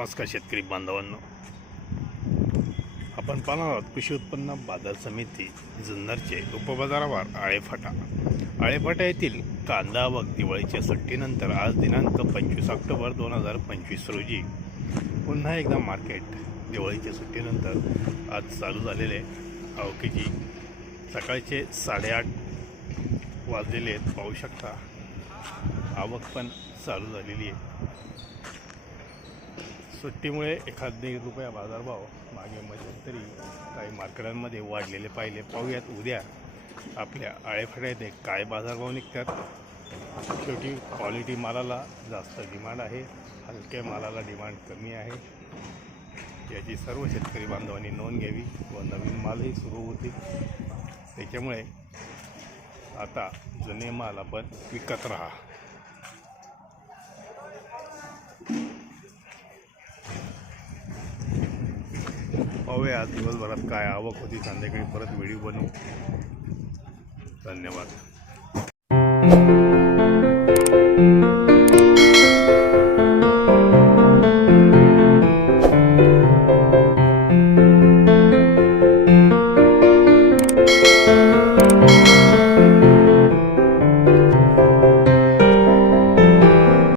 नमस्कार शेतकरी बांधवांनो. आपण पाहणार आहोत कृषी उत्पन्न बाजार समिती जुन्नरचे उपबाजारावर आळेफाटा आळेफाटा येथील कांदा व दिवाळीच्या सुट्टीनंतर आज दिनांक पंचवीस ऑक्टोबर दोन हजार पंचवीस रोजी पुन्हा एकदा मार्केट दिवाळीच्या सुट्टीनंतर आज चालू झालेले आवकेची सकाळचे साडेआठ वाजलेले आहेत. पाहू शकता आवक पण चालू झालेली आहे. सुट्टीमुळे एखाद रुपया बाजारभाव मागे मध्यंतरी काही मार्केटांमध्ये वाढलेले पाहिले. पाहूयात उद्या आपल्या आळेफाड्यात काय बाजारभाव निघतात. शेवटी क्वालिटी मालाला जास्त डिमांड आहे. हलक्या मालाला डिमांड कमी आहे. याची सर्व शेतकरी बांधवांनी नोंद घ्यावी व नवीन मालही सुरू होतील. त्याच्यामुळे आता जुने माल आपण विकत राहा. पाहूया आज दिवसभरात काय आवक होती. संध्याकाळी परत व्हिडिओ बनवू. धन्यवाद.